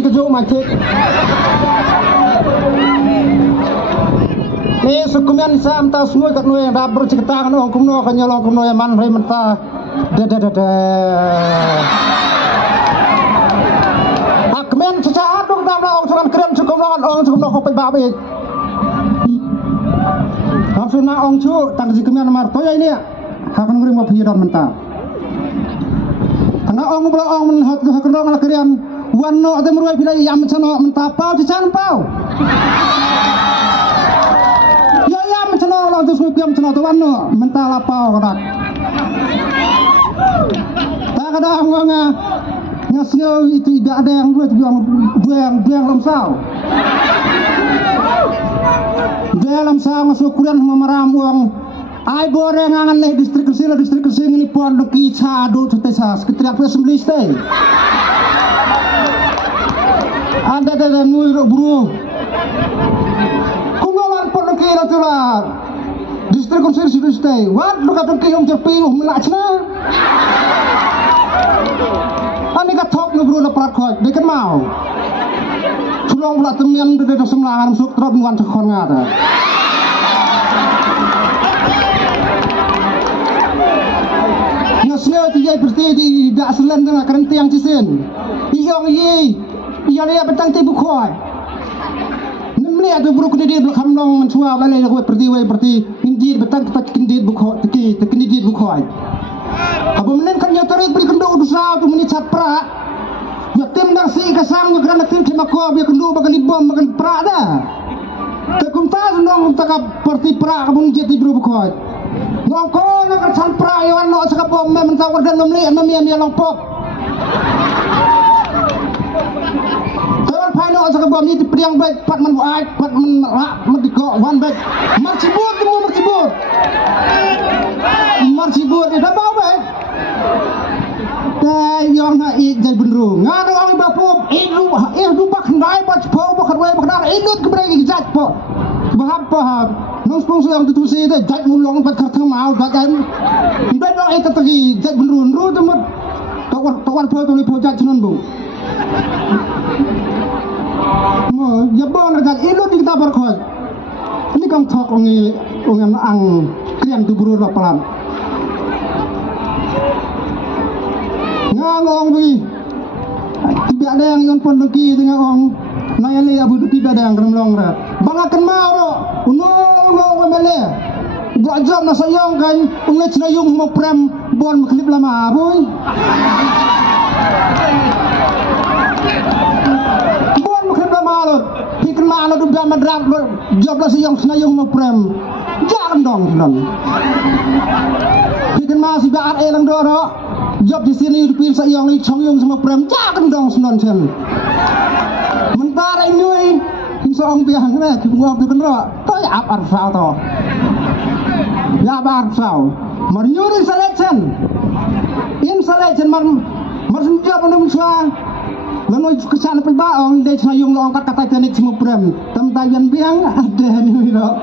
ke jo ma cik ni sukumian sam ta semua kat noi da ber cerita kan ong kumno kan nyolong kumno ya man rei menta da akmen caca dong tam la ong sukan krem sukum ong sukum no ko pe ba be Hapsuna ong chu tang jikemian mar toya ini hakan ngring ma piyadon menta tanga ong bla ong men hot hakan ngala krian wanno ade mruai bila yam chano menta pau ci chan pau ya yam chano la tu sukiam chano to wanno menta la pau kadak ta kada nganga ngasio itu tidak ada yang buang lamsau dalam sama syukuran memaram uang ai boreng angan leh distrik kesing ini pon doki chado tutesa sekretariat assembly stay ada nui buru kungalan pon doki ratula distrik kesing stay wat luka doki om cerpi melachna ani ka thok nu buru na prakhoi dekan mau Sulong pula temian de semlangan suk trop nuan sekon ngata. Nyosnya tijai perti di dak selen tengah kerenti yang cisen. Iyong ye, iya dia betang tibu koi. Nemne ada buruk ni dia belakang nong mencua balai aku perti indir betang tak kindir bukoi tak kindir bukoi. Apa menen kan nyotori beri kendo udusa tu meni cat pra. Ya tim dah si kasam kerana tim cuma kau biar kendu bagai bom bagai perak dah. Tekum tas nong takap parti perak kamu jadi buru bukoi. Ngau kau nak kerja perak yang nak cakap bom memang tahu dan memilih lompok. Kalau final cakap bom ni dipriang baik pat man buat pat man rak mendikok one baik. Marcibut semua marcibut dah bawa baik. Yang nak jadi beneru. Ngadu orang bapum, idu bak ndai bak pau bak roi bak dar idut kebreng jat po. Bahap. Nong sponsor yang ditusi itu jat mulong bak kertang mau jat am. Ndai dong itu tadi jat beneru nru temut. Tawar po tu lipo jat cuman bu. Mo jabon jat idut kita berkhot. Ini kang thok ongi ang krian tu buru rapalan. Ngong bi tidak ada yang yon pon doki dengan ong nayali abu tidak ada yang remlong rat bangakan mau unong mele buat job na sayong kan ungle cenayung mo prem bon klip lama boy bon klip lama lo pikir mana tu dah madrap lo job la sayong cenayung mo prem jangan dong bilang pikir masih baat elang doro job di sini di pil sayang ni chongyong sama prem jangan dong senon sen mentara ini seorang biang na kibungap tu kenro to ya apa arsal to ya apa arsal mariuri selection marsen job anu muswa lalu kesan pelbaong de sayang lo angkat kata teknik sama prem tam tayan biang ada ni lo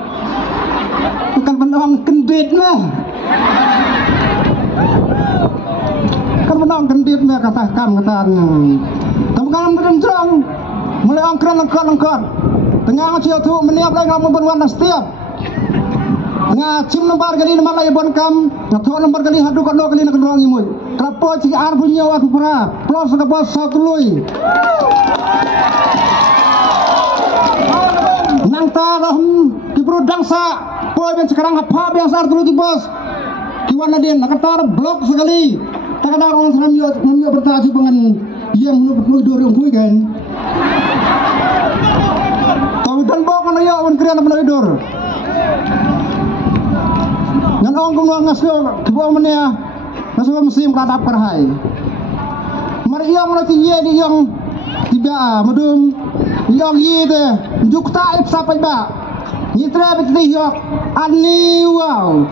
bukan penong kendit lah kan menang gendit me kata temukan terang mulai angkran lengkot tengah ngacil tu meniap lagi ngamu berwarna setiap ngacim nomor kali nomor lagi bon kam ngathok nomor kali hadu kat kali nak dorong imut trapo cik ar punya waktu pera plus ke bos satu lui nang tarah kibru dangsa poi ben sekarang apa biasa dulu ki bos kiwana dia nak tar blok sekali kadang orang senam bertajuk dengan yang menurut dorong pui kan tahu dan bawa kan ya on krian menurut dor dan orang kumang ngasih kebawa menia ngasih musim kadap perhai mari yang nanti ye di yang tidak medum yang ye deh jukta ip sampai ba nitra betul yok ani wow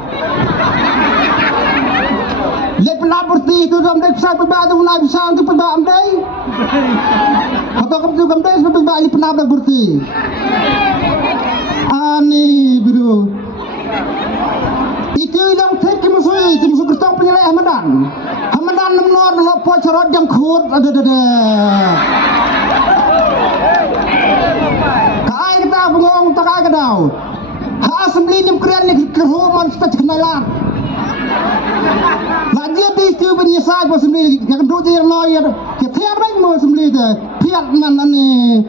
lep laporti itu dalam desa berbatu nak bisa untuk berbatu amdai atau kamu juga amdai sebab berbatu ini pernah laporti ani biru itu yang tek musuh kertang penyelai Hamadan menor lopo cerot yang khut ada bengong tak ada dau. Ha assembly nyem keren ni kerhuman staj kenalan. Lagi di tu benyesai assembly yang duk je noi ya. Kita baik mo assembly tu. Piat man ani.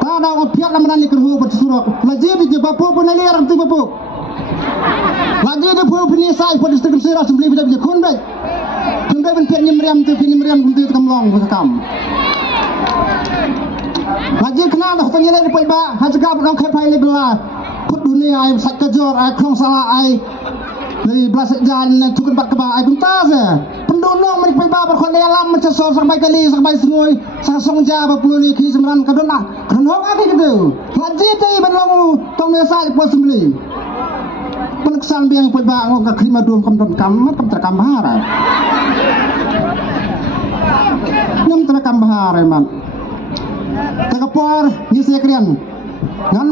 Ta da piat man ni kerhu bersuruk. Lagi di bapu pun ali orang tu bapu. Lagi di pu benyesai pada staj kenalan assembly bisa kun baik. Kun baik ben piat nyem riam tu nyem tu kamlong kam. Lagi kena dah tanya ni pai ba ha jaga orang khai pai le bela put dunia ai sak kejor ai krong salah ai dari belas jalan tukun bat keba ai kunta se pendunung mari pai ba berkon dalam mencesor sampai kali sampai sengoi sasong ja 20 ni ki semran kadon lah kenong ati gitu lagi tei benlong tong ne sai po sembeli peneksan biang pai ba ngok ka krima dum kam terekam bahar nyam terekam bahar man Takapor ni sekrian ngan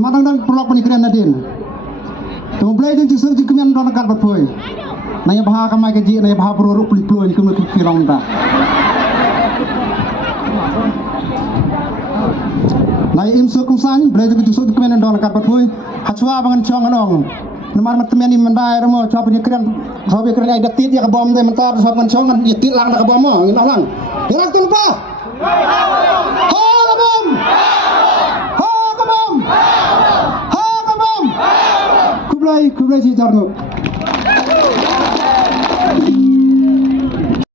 madang dan pelok penikrian nadin tu blai den jisur jikmian don kar batpoi naya baha kamai kaji naya baha pro puli ploi kum kirong ta naya imsu kumsan blai den jisur jikmian don kar batpoi hachwa bangan chong anong namar matmen ni mandai ramo chwa penikrian sabe kren ai datit ya kabom de mentar saban chong an yitit lang da kabom mo ngin lang gerak tu pa Kublai si jarno